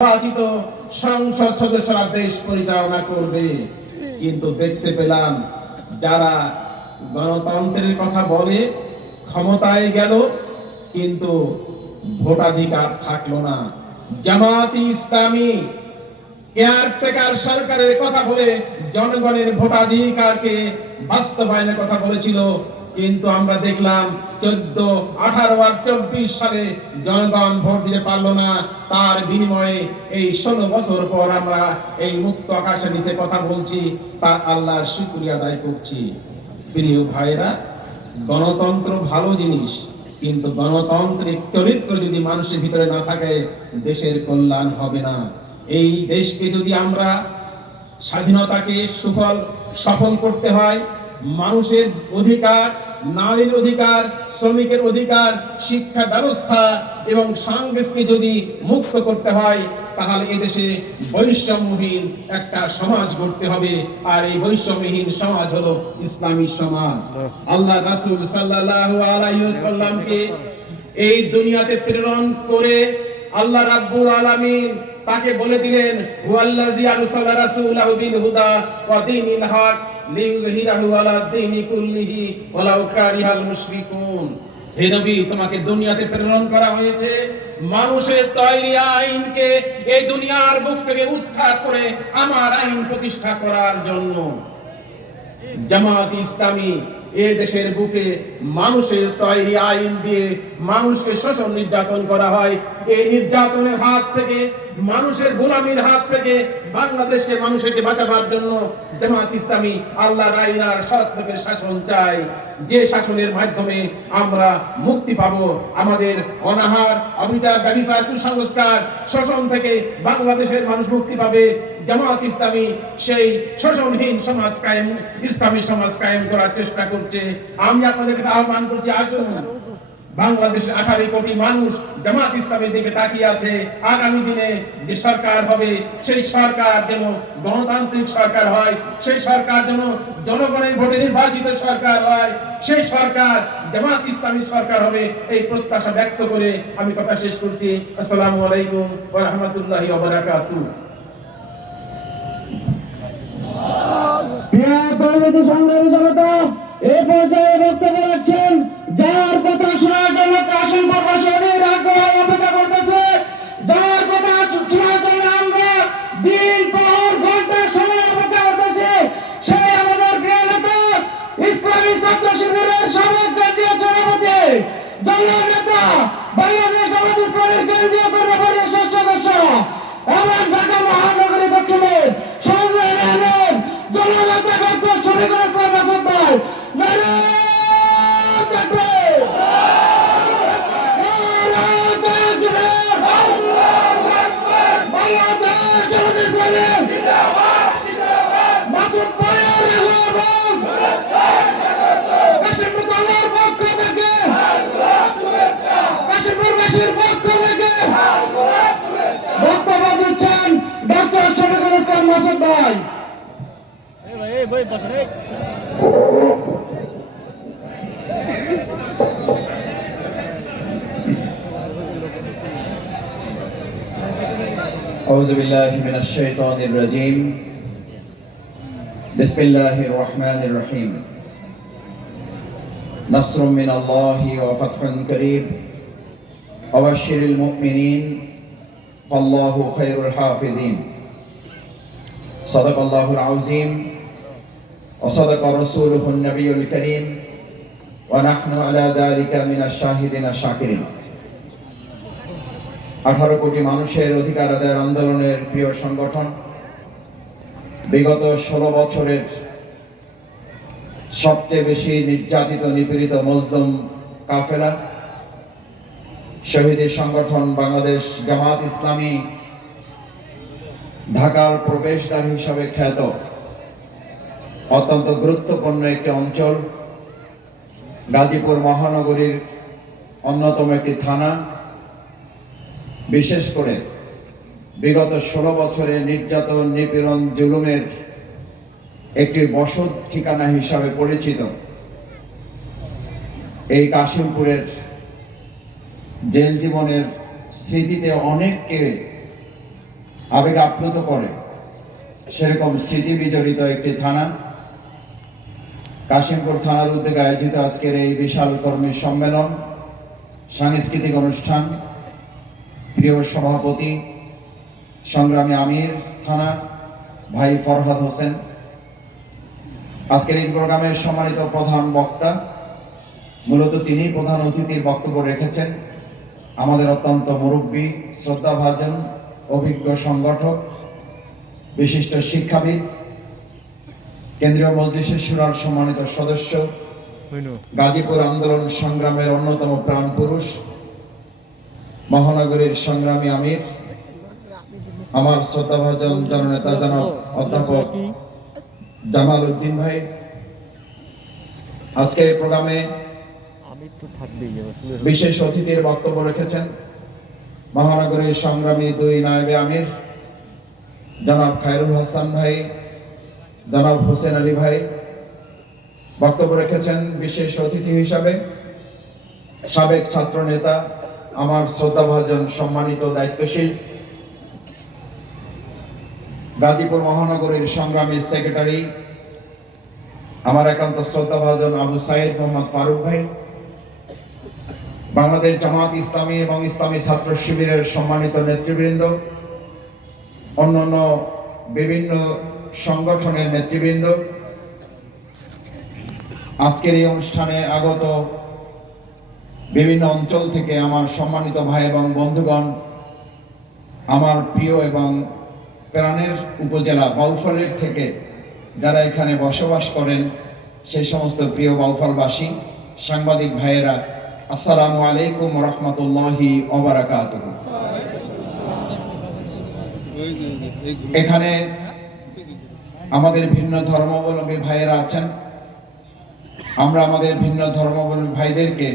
নির্বাচিত সংসদ সদস্যরা দেশ পরিচালনা করবে। কিন্তু দেখতে পেলাম যারা গণতন্ত্রের কথা বলে ক্ষমতায় গেল, কিন্তু ভোটাধিকার থাকলো না। জামায়াতে ইসলামী কেয়ারটেকার সরকারের কথা বলে জনগণের ভোটাধিকারকে বাস্তবায়নের কথা বলেছিল, কিন্তু আমরা দেখলাম 14, 18 আর 24 সালে জনগণ ভোট দিতে পারলো না। তার বিনিময়ে এই 16 বছর পর আমরা এই মুক্ত আকাশের নিচে কথা বলছি, তা আল্লাহর শুকরিয়া আদায় করছি। প্রিয় ভাইরা, গণতন্ত্র ভালো জিনিস, কিন্তু গণতান্ত্রিক চরিত্র যদি মানুষের ভিতরে না থাকে, দেশের কল্যাণ হবে না। এই দেশকে যদি আমরা স্বাধীনতাকে সফল করতে হয়, মানুষের অধিকার, নারীর অধিকার, শ্রমিকের অধিকার, শিক্ষা ব্যবস্থা এবং সংস্কৃতি যদি মুক্ত করতে হয়, তাহলে এদেশে বৈষম্যহীন একটা সমাজ গড়তে হবে। আর এই বৈষম্যহীন সমাজ হলো ইসলামী সমাজ। আল্লাহ রাসূল সাল্লাল্লাহু আলাইহি ওয়াসাল্লামকে এই দুনিয়াতে প্রেরণ করে আল্লাহ রাব্বুল আলামিন তাকে বলে দিলেন, হুয়াল্লাযী আরসালা রাসূলাহু বিল হুদা ওয়া দীনিল হক লিইয়ুযহিরাহু আলা দীনি কুল্লিহি ওয়ালাউ কারিহাল মুশরিকুন। হে নবী, তোমাকে দুনিয়াতে প্রেরণ করা হয়েছে মানুষের তৈরি আইনকে এই দুনিয়ার বুক থেকে উৎখাত করে আমার আইন প্রতিষ্ঠা করার জন্য। জামায়াত ইসলামী এ দেশের বুকে মানুষের তৈরি আইন দিয়ে মানুষকে শোষণ নির্যাতন করা হয়। এই নির্যাতনের হাত থেকে, মানুষের গোলামির হাত থেকে বাংলাদেশকে মানুষকে বাঁচাবার জন্য জামায়াত ইসলামী আল্লাহর আইন আর সৎ লোকের শাসন চাই, যে শাসনের মাধ্যমে আমরা মুক্তি পাবো। আমাদের অনাহার, অবিচার, ব্যভিচার, কুসংস্কার, শোষণ থেকে বাংলাদেশের মানুষ মুক্তি পাবে। জামায়াত ইসলামী সেই শোষণহীন সমাজ কায়েম, ইসলামী সমাজ কায়েম করার চেষ্টা করছে। আমি আপনাদের কাছে আহ্বান করছি, আসুন, বাংলাদেশে 18 কোটি মানুষ জামায়াত ইসলামের দিকে তাকিয়ে আছে। আগামী দিনে যে সরকার হবে, সেই সরকার যেন গণতান্ত্রিক সরকার হয়, সেই সরকার যেন জনগণের ভোটে নির্বাচিত সরকার হয়, সেই সরকার জামায়াত ইসলামী সরকার হবে, এই প্রত্যাশা ব্যক্ত করে আমি কথা শেষ করছি। আসসালামু আলাইকুম ওয়া রাহমাতুল্লাহি ওয়া বারাকাতুহু। সংগ্রামী জনতা, এই পর্যায়ে বক্তব্য রাখছেন, যার কথা শোনার জন্য কাশিম প্রবাসী অধীর আগ্রহে অপেক্ষা করতেছে, যার কথা শোনার জন্য আমরা দিন পর ঘন্টা সময় অপেক্ষা করতেছি, সেই আমাদের প্রিয় নেতা, ইসলামী ছাত্র শিবিরের সাবেক কেন্দ্রীয় সভাপতি, জননেতা, বাংলাদেশ জামায়াত ইসলামীর কেন্দ্রীয় কর্মী পরিষদ সদস্য এবং ঢাকা মহানগরী দক্ষিণের সংগ্রামী আমির জননেতা ডক্টর শফিকুল ইসলাম মাসুদ ভাই, নারায়ে তাকবীর, নারায়ে তাকবীর, আল্লাহু আকবার, বাংলাদেশ জামায়াত ইসলামী জিন্দাবাদ, জিন্দাবাদ, মাসুদ ভাইয়ের আহ্বান, কাশিমপুর থানার পক্ষ থেকে, কাশিমপুরবাসীর পক্ষ থেকে বক্তব্য দিচ্ছেন ডক্টর শফিকুল ইসলাম মাসুদ ভাই। أعوذ بالله من الشيطان الرجيم بسم الله الرحمن الرحيم نصر من الله وفتح قريب وبشر المؤمنين فالله خير الحافظين صدق الله العظيم وصدق رسوله النبي الكريم ونحن على ذلك من الشاهدين الشاكرين। 18 কোটি মানুষের অধিকার আদায়ের আন্দোলনের প্রিয় সংগঠন, বিগত 16 বছরের সবচেয়ে বেশি নির্যাতিত, নিপীড়িত মজলুম কাফেলা, শহীদের সংগঠন বাংলাদেশ জামায়াত ইসলামী ঢাকার প্রবেশদ্বার হিসাবে খ্যাত অত্যন্ত গুরুত্বপূর্ণ একটি অঞ্চল, গাজীপুর মহানগরীর অন্যতম একটি থানা, বিশেষ করে বিগত 16 বছরে নির্যাতন, নিপীড়ন, জুলুমের একটি বসত ঠিকানা হিসাবে পরিচিত এই কাশিমপুরের জেল জীবনের স্মৃতিতে অনেককে আবেগ আপ্লুত করে, সেরকম স্মৃতি বিজড়িত একটি থানা। কাশিমপুর থানার উদ্যোগে আয়োজিত আজকের এই বিশাল কর্মী সম্মেলন, সাংস্কৃতিক অনুষ্ঠান, প্রিয় সভাপতি সংগ্রামী আমির থানা ভাই ফরহাদ হোসেন, আজকের এই প্রোগ্রামের সম্মানিত প্রধান বক্তা, মূলত তিনি প্রধান অতিথির বক্তব্য রেখেছেন, আমাদের অত্যন্ত মুরব্বী, শ্রদ্ধাভাজন, অভিজ্ঞ সংগঠক, বিশিষ্ট শিক্ষাবিদ, কেন্দ্রীয় মজলিসের শুরার সম্মানিত সদস্য, গাজীপুর আন্দোলন সংগ্রামের অন্যতম প্রাণ পুরুষ, মহানগরীর সংগ্রামী আমির, আমার শ্রদ্ধাভাজন জননেতা জনাব অধ্যাপক জামাল উদ্দিন ভাই। আজকের এই প্রোগ্রামে বিশেষ অতিথির বক্তব্য রেখেছেন মহানগরীর সংগ্রামী 2 নায়েবে আমির জনাব খায়রুল হাসান ভাই, জনাব হোসেন আলী ভাই। বক্তব্য রেখেছেন বিশেষ অতিথি হিসাবে সাবেক ছাত্র নেতা, আমার শ্রদ্ধাভাজন সম্মানিত দায়িত্বশীল গাজীপুর মহানগরীর সংগ্রামী সেক্রেটারি, আমার একান্ত শ্রদ্ধাভাজন আবু সাইদ মোহাম্মদ ফারুক ভাই, বাংলাদেশ জামাত ইসলামী এবং ইসলামী ছাত্র শিবিরের সম্মানিত নেতৃবৃন্দ, অন্যান্য বিভিন্ন সংগঠনের নেতৃবৃন্দ, আজকের এই অনুষ্ঠানে আগত বিভিন্ন অঞ্চল থেকে আমার সম্মানিত ভাই এবং বন্ধুগণ, আমার প্রিয় এবং প্রাণের উপজেলা বাউফলের থেকে যারা এখানে বসবাস করেন, সেই সমস্ত প্রিয় বাউফলবাসী, সাংবাদিক ভাইয়েরা, আসসালামু আলাইকুম ওয়া রাহমাতুল্লাহি ওয়া বারাকাতুহু। এখানে আমাদের ভিন্ন ধর্মাবলম্বী ভাইয়েরা আছেন। আমরা আমাদের ভিন্ন ধর্মাবলম্বী ভাইদেরকে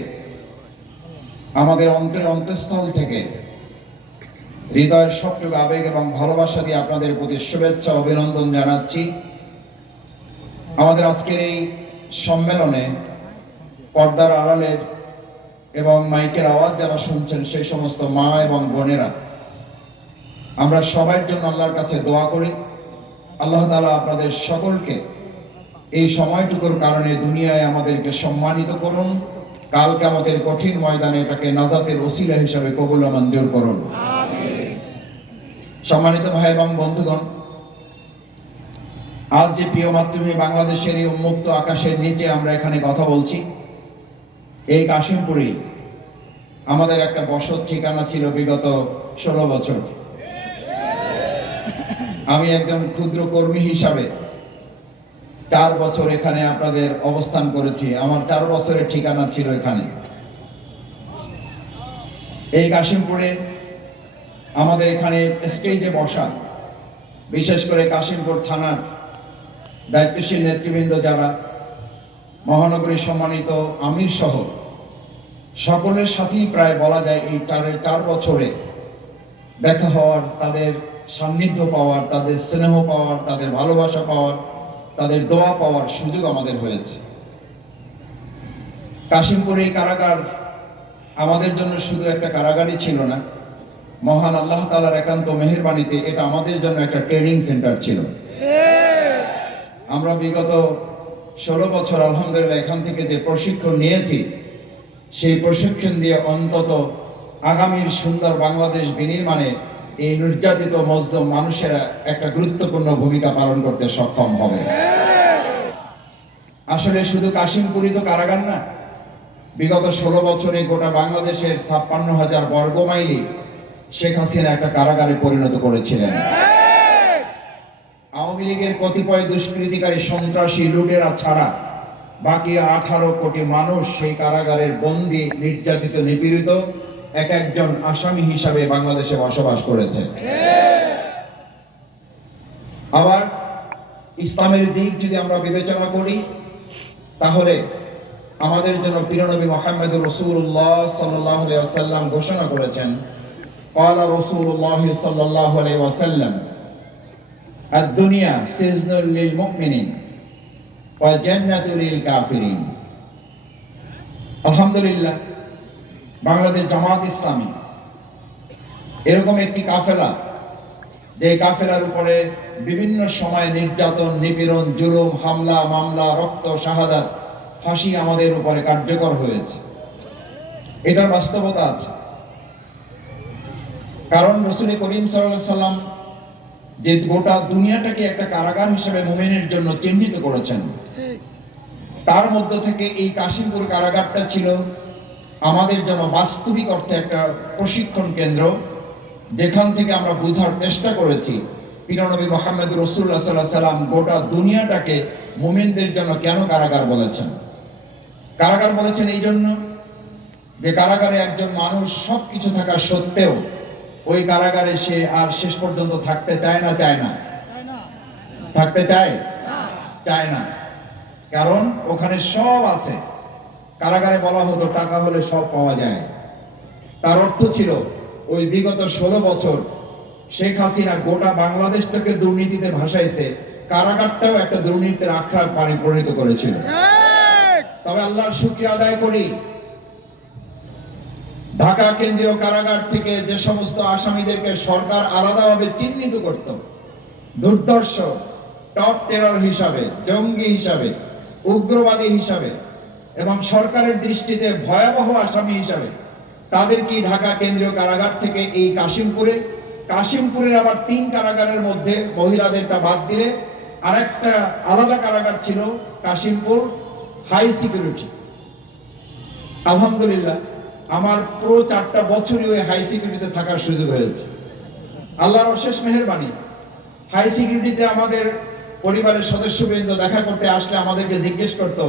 আমাদের অন্তঃস্থল থেকে হৃদয়ের সবটুকু আবেগ এবং ভালোবাসা দিয়ে আপনাদের প্রতি শুভেচ্ছা অভিনন্দন জানাচ্ছি। আমাদের আজকের এই সম্মেলনে পর্দার আড়ালের এবং মাইকের আওয়াজ যারা শুনছেন, সেই সমস্ত মা এবং বোনেরা, আমরা সবার জন্য আল্লাহর কাছে দোয়া করি, আল্লাহ তাআলা আপনাদের সকলকে এই সময়টুকুর কারণে দুনিয়ায় আমাদেরকে সম্মানিত করুন, কাল কিয়ামতের কঠিন ময়দানে এটাকে নাজাতের ওসিলা হিসাবে কবুল ও মঞ্জুর করুন। সম্মানিত ভাই এবং বন্ধুগণ, আজ যে প্রিয় মাতৃভূমি বাংলাদেশের এই উন্মুক্ত আকাশের নিচে আমরা এখানে কথা বলছি, এই কাশিমপুরে আমাদের একটা বসত ঠিকানা ছিল বিগত 16 বছর। আমি একজন ক্ষুদ্র কর্মী হিসাবে 4 বছর এখানে আপনাদের অবস্থান করেছি। আমার 4 বছরের ঠিকানা ছিল এখানে। এই কাশিমপুরে আমাদের এখানে স্টেজে বসা, বিশেষ করে কাশিমপুর থানার দায়িত্বশীল নেতৃবৃন্দ যারা, মহানগরীর সম্মানিত আমির সহ সকলের সাথেই প্রায় বলা যায় এই 4 বছরে দেখা হওয়ার, তাদের সান্নিধ্য পাওয়ার, তাদের স্নেহ পাওয়ার, তাদের ভালোবাসা পাওয়ার, তাদের দোয়া পাওয়ার সুযোগ আমাদের হয়েছে। কাশিমপুর এই কারাগার আমাদের জন্য শুধু একটা কারাগারই ছিল না, মহান আল্লাহ তাআলার একান্ত মেহেরবানিতে এটা আমাদের জন্য একটা ট্রেনিং সেন্টার ছিল। আমরা বিগত 16 বছর আলহামদুলিল্লাহ এখান থেকে যে প্রশিক্ষণ নিয়েছি, সেই প্রশিক্ষণ দিয়ে অন্তত আগামীর সুন্দর বাংলাদেশ বিনির্মাণে এই নির্যাতিত মজলুম মানুষেরা একটা গুরুত্বপূর্ণ ভূমিকা পালন করতে সক্ষম হবে। আসলে শুধু কাশিমপুরই তো কারাগার না, বিগত 16 বছরে গোটা বাংলাদেশের 56,000 বর্গ মাইলি শেখ হাসিনা একটা কারাগারে পরিণত করেছিলেন। আওয়ামী লীগের কতিপয় দুষ্কৃতিকারী, সন্ত্রাসী, লুটেরা ছাড়া বাকি 18 কোটি মানুষ সেই কারাগারের বন্দী, নির্যাতিত, নিপীড়িত এক একজন আসামি হিসাবে বাংলাদেশে বসবাস করেছে। আবার ইসলামের দিক যদি আমরা বিবেচনা করি, তাহলে আমাদের জন্য প্রিয় নবী মুহাম্মদুর রাসূলুল্লাহ সাল্লাল্লাহু আলাইহি ওয়াসাল্লাম ঘোষণা করেছেন, ক্বালা রাসূলুল্লাহ সাল্লাল্লাহু আলাইহি ওয়াসাল্লাম, আদ-দুনিয়া সিজনুল লিল মুমিনিন ওয়া জান্নাতুল লিল কাফিরিন। আলহামদুলিল্লাহ, বাংলাদেশ জামাত ইসলামী এরকম একটি কাফেলা যে কাফেলার উপরে বিভিন্ন সময় নির্যাতন, নিপীড়ন, জুলুম, হামলা, মামলা, রক্ত, শাহাদাত, ফাঁসি আমাদের উপরে কার্যকর হয়েছে। এটার বাস্তবতা আছে। কারণ রাসূল করিম সাল্লাল্লাহু আলাইহি সাল্লাম যে গোটা দুনিয়াটাকে একটা কারাগার হিসেবে মুমিনের জন্য চিহ্নিত করেছেন, তার মধ্য থেকে এই কাশিমপুর কারাগারটা ছিল আমাদের জন্য বাস্তবিক অর্থে একটা প্রশিক্ষণ কেন্দ্র, যেখান থেকে আমরা বোঝার চেষ্টা করেছি প্রিয়নবী মুহাম্মদ রাসূলুল্লাহ সাল্লাল্লাহু আলাইহি সাল্লাম গোটা দুনিয়াটাকে মুমিনদের জন্য কেন কারাগার বলেছেন। কারাগার বলেছেন এই জন্য যে কারাগারে একজন মানুষ সবকিছু থাকা সত্ত্বেও ওই কারাগারে সে আর শেষ পর্যন্ত থাকতে চায় না, থাকতে চায় না। কারণ ওখানে সব আছে। কারাগারে বলা হতো টাকা হলে সব পাওয়া যায়। তার অর্থ ছিল ওই বিগত 16 বছর শেখ হাসিনা গোটা বাংলাদেশটাকে দুর্নীতিতে ভাসাইছে, কারাগারটাও একটা দুর্নীতির আখড়ায় পরিণত করেছিল। তবে আল্লাহর শুকরিয়া আদায় করি, ঢাকা কেন্দ্রীয় কারাগার থেকে যে সমস্ত আসামিদেরকে সরকার আলাদাভাবে চিহ্নিত করত দুর্ধর্ষ, টপ টেরর হিসাবে, জঙ্গি হিসাবে, উগ্রবাদী হিসাবে এবং সরকারের দৃষ্টিতে ভয়াবহ আসামি হিসাবে, তাদেরকে ঢাকা কেন্দ্রীয় কারাগার থেকে এই কাশিমপুরের আবার 3 কারাগারের মধ্যে মহিলাদেরটা বাদ দিলে আরেকটা আলাদা কারাগার ছিল কাশিমপুর হাই সিকিউরিটি। আলহামদুলিল্লাহ আমার পুরো 4টা বছরই ওই হাই সিকিউরিটিতে থাকার সুযোগ হয়েছে। আল্লাহর অশেষ মেহেরবানি। হাই সিকিউরিটিতে আমাদের পরিবারের সদস্যবৃন্দ দেখা করতে আসলে আমাদেরকে জিজ্ঞেস করত,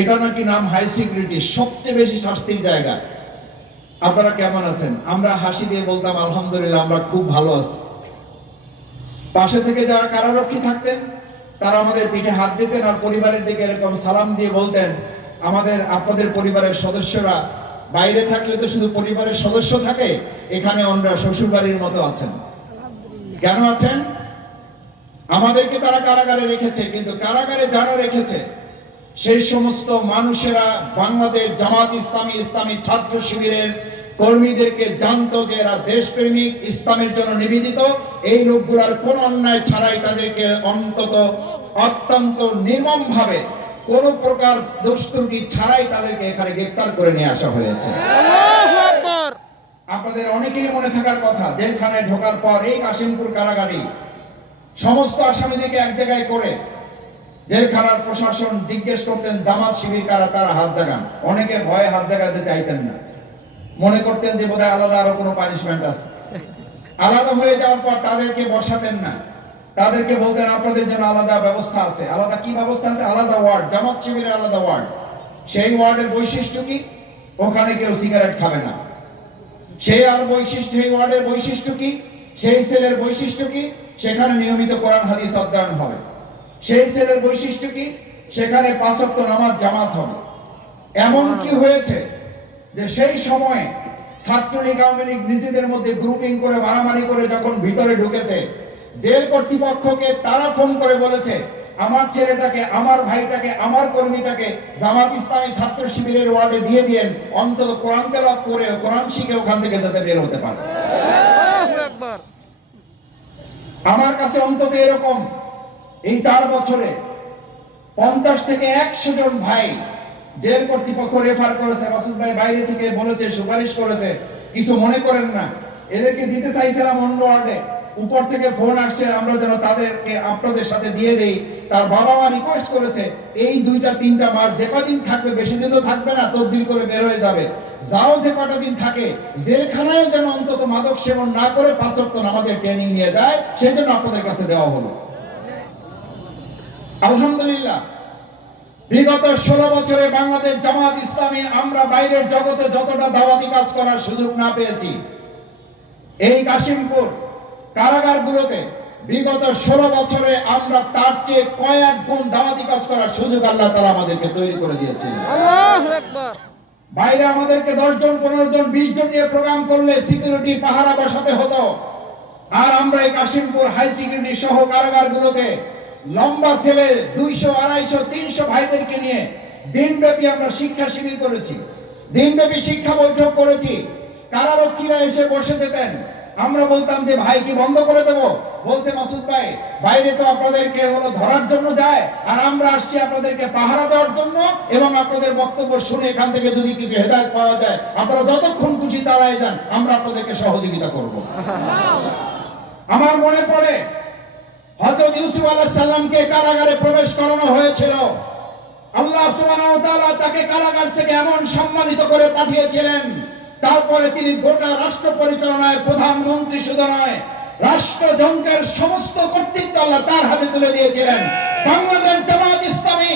এটা নাকি নাম হাই সিকিউরিটি, সবচেয়ে বেশি শাস্তির জায়গা, আপনারা কেমন আছেন? আমরা হাসি দিয়ে বলতাম আলহামদুলিল্লাহ আমরা খুব ভালো আছি। পাশে থেকে যারা কারারক্ষী থাকতেন তারা আমাদের পিঠে হাত দিতেন আর পরিবারের দিকে এরকম সালাম দিয়ে বলতেন, আপনাদের পরিবারের সদস্যরা বাইরে থাকলে তো শুধু পরিবারের সদস্য থাকে, এখানে ওনারা শ্বশুর বাড়ির মতো আছেন। কেন আছেন? আমাদেরকে তারা কারাগারে রেখেছে, কিন্তু কারাগারে যারা রেখেছে সেই সমস্ত মানুষেরা বাংলাদেশ জামাত ইসলামী ছাত্র শিবিরের কর্মীদেরকে জানতো যে এরা দেশপ্রেমিক, ইসলামের জন্য নিবেদিত। এই লোকগুলার কোন অন্যায় ছাড়াই তাদেরকে অত্যন্ত নির্মম ভাবে কোন প্রকার দোষত্রুটি ছাড়াই তাদেরকে এখানে গ্রেফতার করে নিয়ে আসা হয়েছে। আপনাদের অনেকেরই মনে থাকার কথা, জেলখানায় ঢোকার পর এই কাশিমপুর কারাগারে সমস্ত আসামিদেরকে এক জায়গায় করে জেলখানার প্রশাসন জিজ্ঞেস করতেন জামাত শিবির কারা কারা হাত জাগান। অনেকে ভয়ে হাত জাগাতে চাইতেন না, মনে করতেন যে বোধহয় আলাদা আরো কোনো পানিশমেন্ট আছে। আলাদা হয়ে যাওয়ার পর তাদেরকে বসাতেন না, তাদেরকে বলতেন আপনাদের জন্য আলাদা ব্যবস্থা আছে। আলাদা কি ব্যবস্থা আছে? আলাদা ওয়ার্ড, জামাত শিবিরের আলাদা ওয়ার্ড। সেই ওয়ার্ডের বৈশিষ্ট্য কি? ওখানে কেউ সিগারেট খাবে না। সেই ওয়ার্ডের বৈশিষ্ট্য কি? সেই সেলের বৈশিষ্ট্য কি? সেখানে নিয়মিত কোরআন হাদিস অধ্যয়ন হবে। সেই সেলের বৈশিষ্ট্য কি? সেখানে 5 ওয়াক্ত নামাজ জামাত হবে। এমন কি হয়েছে যে সেই সময়ে ছাত্রলীগ আওয়ামী লীগ নিজেদের মধ্যে গ্রুপিং করে মারামারি করে যখন ভিতরে ঢুকেছে, জেল কর্তৃপক্ষকে তারা ফোন করে বলেছে আমার ছেলেটাকে, আমার ভাইটাকে, আমার কর্মীটাকে জামাত ইসলামী ছাত্র শিবিরের ওয়ার্ডে দিয়ে দিয়েন, অন্তত কোরআন তেলাওয়াত করে কোরআন শিখে ওখান থেকে যাতে বের হতে পারে। আমার কাছে অন্তত এরকম এই 4 বছরে 50 থেকে 100 জন ভাই জেল কর্তৃপক্ষ রেফার করেছে, মাসুদ ভাই বাইরে থেকে বলেছে, সুপারিশ করেছে, কিছু মনে করেন না। এদেরকে দিতে চাইছিলাম অন্য ওয়ার্ডে, উপর থেকে ফোন আসছে আমরা যেন তাদেরকে আপনাদের সাথে দিয়ে দেই। তার বাবা মা রিকোয়েস্ট করেছে এই 2-3টা মাস যে কদিন থাকবে, বেশি দিন তো থাকবে না, তদবির করে বের হয়ে যাবে, যাও যে কটা দিন থাকে জেলখানায় যেন অন্তত মাদক সেবন না করে 5 ওয়াক্ত নামাজের ট্রেনিং নিয়ে যায়, সেই জন্য আপনাদের কাছে দেওয়া হলো। আলহামদুলিল্লাহ বিগত 16 বছরে বাংলাদেশ জামাত ইসলামী আমরা বাইরের জগতে যতটা দাওয়াতি কাজ করার সুযোগ না পেয়েছি, এই কাশিমপুর কারাগারগুলোতে বিগত 16 বছরে আমরা তার চেয়ে কয়েক গুণ দাওয়াতি কাজ করার সুযোগ আল্লাহ তাআলা আমাদেরকে তৈরি করে দিয়েছেন। আল্লাহু আকবার। বাইরে আমাদেরকে 10 জন, 15 জন, 20 জন নিয়ে প্রোগ্রাম করলে সিকিউরিটি পাহারা বসাতে হতো, আর আমরা এই কাশিমপুর হাই সিকিউরিটি সহ কারাগারগুলোতে লম্বা ছেলে 200, 250, 300 ভাইদেরকে নিয়ে দিনব্যাপী আমরা শিক্ষা শিবির করেছি, দিনব্যাপী শিক্ষা বৈঠক করেছি। কারারক্ষীরা এসে বসে যেতেন, আমরা বলতাম যে ভাই কি বন্ধ করে দেব, বলছে মাসুদ ভাই বাইরে তো আপনাদেরকে হলো ধরার জন্য যায়, আর আমরা আসছি আপনাদেরকে পাহারা দেওয়ার জন্য, এবং আপনাদের বক্তব্য শুনে এখান থেকে যদি কিছু হেদায়েত পাওয়া যায় আপনারা যতক্ষণ খুশি চালায় যান, আমরা আপনাদেরকে সহযোগিতা করব। আমার মনে পড়ে হযরত ইউসুফ আলাইহিস সালামকে কারাগারে প্রবেশ করানো হয়েছিল। আল্লাহ সুবহানাহু ওয়া তাআলা তাকে কারাগার থেকে এমন সম্মানিত করে পাঠিয়েছিলেন, তারপরে তিনি গোটা রাষ্ট্র পরিচালনায় প্রধানমন্ত্রী শুধু নয়, রাষ্ট্রযন্ত্রের সমস্ত কর্তৃত্ব আল্লাহ তার হাতে তুলে দিয়েছিলেন। বাংলাদেশ জামাত ইসলামী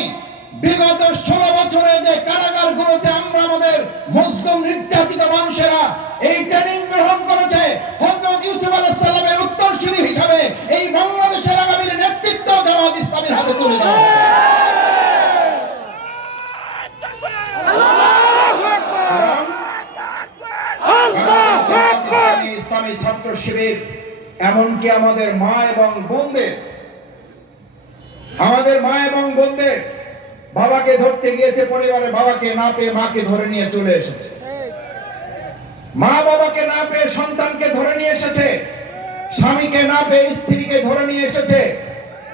বিগত 16 বছরে যে কারাগারগুলোতে আমরা আমাদের মুসলিম নির্যাতিত মানুষেরা এই ট্রেনিং গ্রহণ করেছে, হযরত ইউসুফ আলাইহিস সালামের উত্তরসূরি হিসাবে এই বাংলাদেশের আগামী নেতৃত্ব জামাত ইসলামীর হাতে তুলে দেওয়া হবে। ইসলামী ছাত্র শিবির এমনকি আমাদের মা এবং বোনদের বাবাকে ধরতে গিয়েছে, পরিবারে বাবাকে না পেয়ে মাকে ধরে নিয়ে চলে এসেছে, মা বাবাকে না পেয়ে সন্তানকে ধরে নিয়ে এসেছে, স্বামীকে না পেয়ে স্ত্রীকে ধরে নিয়ে এসেছে।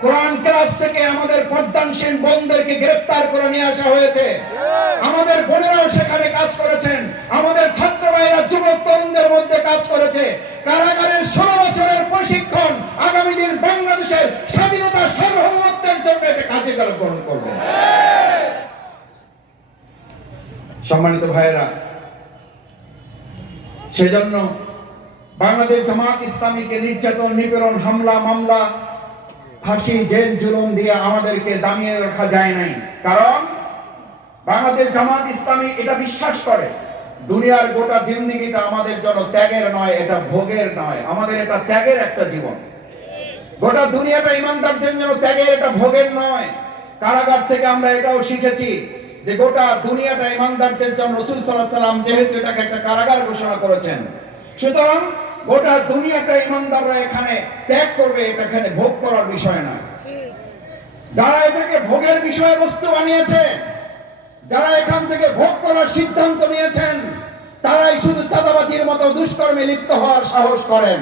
কোরআন ক্লাস থেকে আমাদের পর্দানসীন বোনদেরকে গ্রেফতার করে নিয়ে আসা হয়েছে। আমাদের বোনেরাও সেখানে কাজ করেছেন, আমাদের ছাত্র ভাইরা যুবক তরুণদের মধ্যে কাজ করেছে। কারাগারের 16 বছরের প্রশিক্ষণ আগামী দিন বাংলাদেশের স্বাধীনতা সার্বভৌমত্বের জন্য একটা কাজে গ্রহণ করবে। সম্মানিত ভাইয়েরা, সেজন্য বাংলাদেশ জামাত ইসলামীকে নির্যাতন, নিপীড়ন, হামলা, মামলা, ফাঁসি, জেল, জুলুম দিয়ে আমাদেরকে দামিয়ে রাখা যায় নাই। কারণ বাংলাদেশ জামাত ইসলামী এটা বিশ্বাস করে দুনিয়ার গোটা জিন্দেগিটা আমাদের জন্য ত্যাগের নয়, এটা ভোগের নয়, আমাদের এটা ত্যাগের একটা জীবন। গোটা দুনিয়াটা ইমানদারদের জন্য ত্যাগের, এটা ভোগের নয়। কারাগার থেকে আমরা এটাও শিখেছি যে গোটা দুনিয়াটা ইমানদারদের জন্য। রাসূল সাল্লাল্লাহু আলাইহি ওয়াসাল্লাম যেহেতু এটাকে একটা কারাগার ঘোষণা করেছেন, সুতরাং গোটা দুনিয়াটা ইমানদাররা এখানে ত্যাগ করবে, এটা এখানে ভোগ করার বিষয় না। যারা এটাকে ভোগের বিষয়বস্তু বানিয়েছে, যারা এখান থেকে ভোগ করার সিদ্ধান্ত নিয়েছেন, তারাই শুধু চাঁদাবাজির মতো দুষ্কর্মে লিপ্ত হওয়ার সাহস করেন।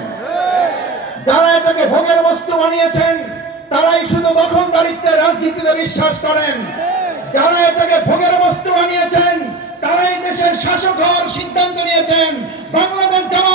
যারা এটাকে ভোগের বস্তু বানিয়েছেন, তারাই শুধু দখলদারিত্বের রাজনীতিতে বিশ্বাস করেন। যারা এটাকে ভোগের বস্তু বানিয়েছেন, তারাই দেশের শাসক হওয়ার সিদ্ধান্ত নিয়েছেন। বাংলাদেশ জামাত